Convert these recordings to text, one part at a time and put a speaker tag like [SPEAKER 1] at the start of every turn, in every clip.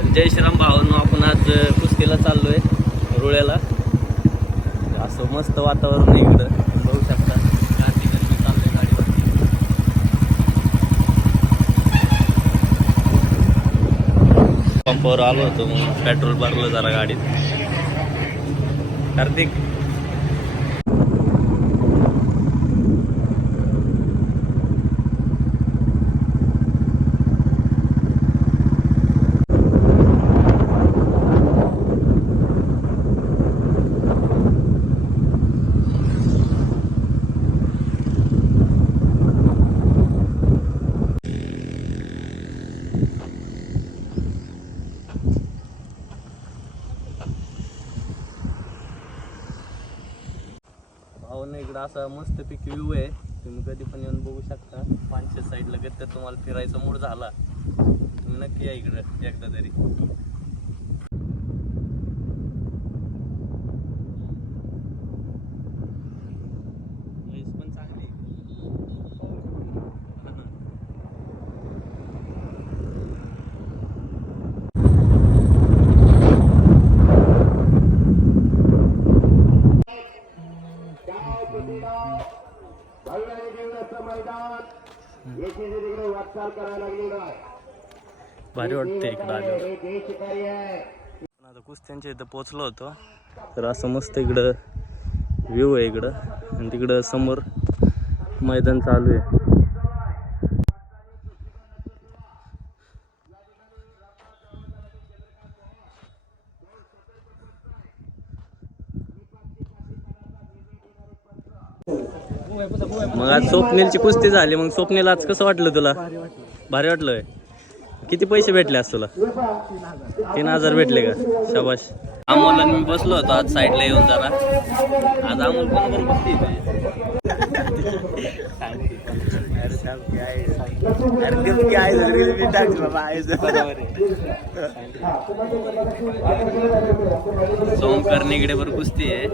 [SPEAKER 1] तर जय श्रीराम भावांनो आपण आज कुस्तीला कुस्तीला चाललोय रुळ्याला. असं मस्त वातावरण आहे इकडं. बघू शकता. कार्तिकाने मी चाललोय गाडीवर पंपावर आलो होतो मग पेट्रोल भरलं जरा गाडीत. कार्तिक भाऊन इकडं असा मस्त पिक व्ह्यू आहे. तुम्ही कधी पण येऊन बघू शकता. पानशे साईडला गेलं तर तुम्हाला फिरायचा मूड झाला. तुम्ही नक्की या इकडं एकदा तरी म्हैस पण चांगली आहे. हा ना. भारी वाटते इकडं पण आता कुस्त्यांच्या इथं पोचलो होतो. तर असं मस्त इकडं व्ह्यू आहे इकडं. आणि तिकडं समोर मैदान चालू आहे. मग आज स्वप्नीलची कुस्ती झाली. मग स्वप्नीला आज कसं वाटलं तुला? भारी वाटलं किती पैसे भेटले आज तुला? तीन हजार भेटले का? शाबाश. अमोल आणि मी बसलो होतो आज साईडला येऊन जरा. आज अमोल कोणाबरोबर कुस्ती आहे? सोमकर निगडे कुस्ती आहे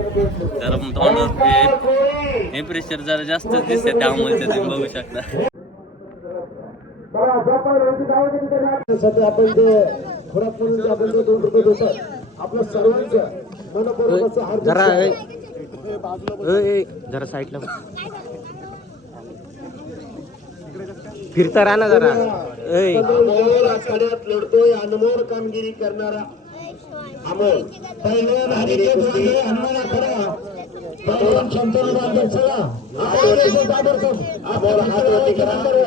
[SPEAKER 1] तर तोंडात हे प्रेशर जरा जास्तच दिसते त्यामुळे तुम्ही बघू शकता
[SPEAKER 2] साठी आपण ते खुराक म्हणून जे आपण ते दोन रुपये देतात आपल्या सर्वांचं मनपूर्वक हार्दिक
[SPEAKER 3] जरा जरा साईडला फिरता राहा ना जरा. ऐ,
[SPEAKER 2] अमोल आखाड्यात लढतोय अनमोल कामगिरी करणारा. अमोल. पहिल्या नारिकेत वाले हनुमान आखाडा. पहिलवान शंतनू बांधव चला अमोल येथे ताबडतोब. अमोल हात वरती करा.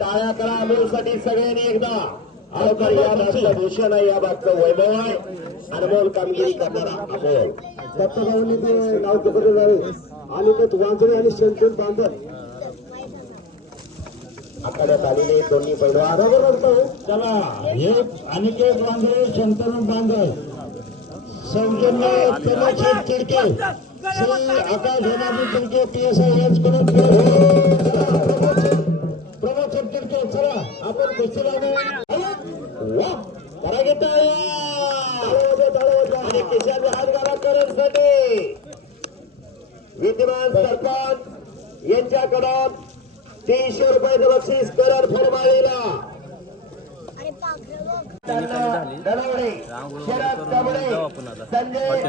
[SPEAKER 2] टाळ्या करा अमोलसाठी सगळ्यांनी एकदा. अवकार या भागचं भूषण आहे या भागचं वैभव आहे. अनमोल कामगिरी करणारा अमोल. दत्तभाऊंनी ते नाव पकडले जावे आणि ते वांजळे आणि शंतन बांधत आखाड्यात आलेले दोन्ही पैलवान बरोबर वाटतं चला हे अनिकेत बांधे शंतनू बांधे सौजन्य तलाशेत तिडके श्री आकाश होणारी Tidke P S I H कडून प्रमोद तिडके चला आपण कुस्ती वा करा घेता आणि किशन हात घाला साठी विद्यमान सरपंच यांच्याकडून तीनशे रुपयाचं बक्षीस करार फरमाळीला संजय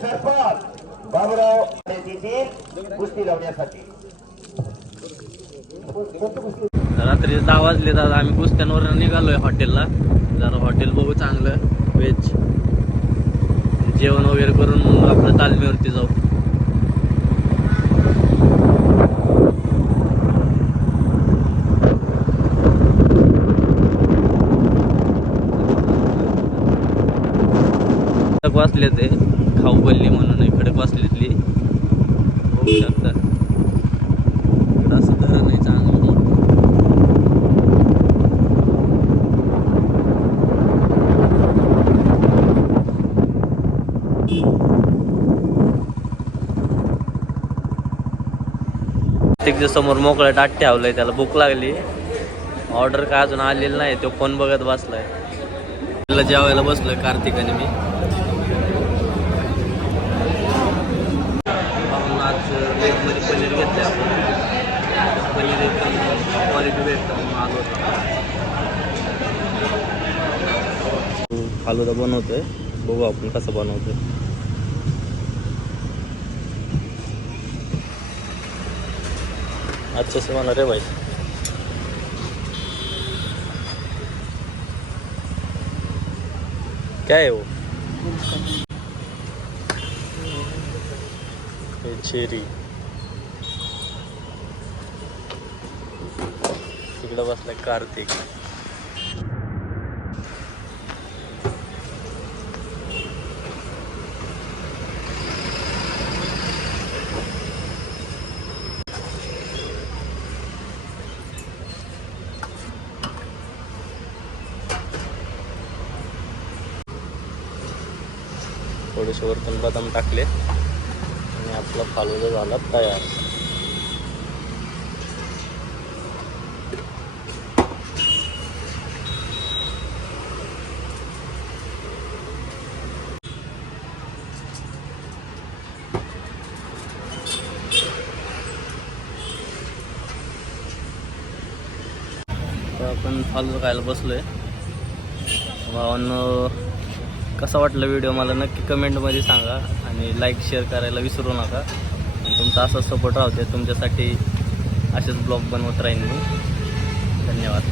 [SPEAKER 2] सरपंच बाबुराव कुस्ती लावण्यासाठी.
[SPEAKER 1] रात्री दहा वाजले तर आम्ही कुस्त्यांवर निघालोय हॉटेलला. जरा हॉटेल बघू चांगलं व्हेज. जेवण वगैरे करून मग आपलं तालमीवरती जाऊ. खडक वाचले ते. खाऊ बल्ली म्हणून खडक वाचलेतली. बघू शकतात असं धरण आहे चांगलं मोठं. समोर मोकळं टाट ठेवलंय त्याला भूक लागली. ऑर्डर काय अजून आलेलं नाही तो फोन बघत बसलाय. त्याला जेवायला बसलोय कार्तिक आणि मी आपण आज वेजमध्ये पनीर घेतलं आपण पनीर एकदम क्वालिटी भेटतं म्हणून आलो होतो फालुदा बनवतोय. बघू आपण कसं बनवतोय. अच्छा से मला रे भाई. काय आहे वो हे चेरी तिकडं बसलाय कार्तिक. थोडेसे वरतून बदाम टाकले आणि आपला फालुदा झाला तयार. तर आपण फालू खायला बसलोय. भावांनो कसा वाटला व्हिडिओ मला नक्की कमेंटमध्ये सांगा आणि लाईक शेअर करायला विसरू नका. आणि तुमचा असा सपोर्ट राहते तुमच्यासाठी असेच ब्लॉग बनवत राहीन मी. धन्यवाद.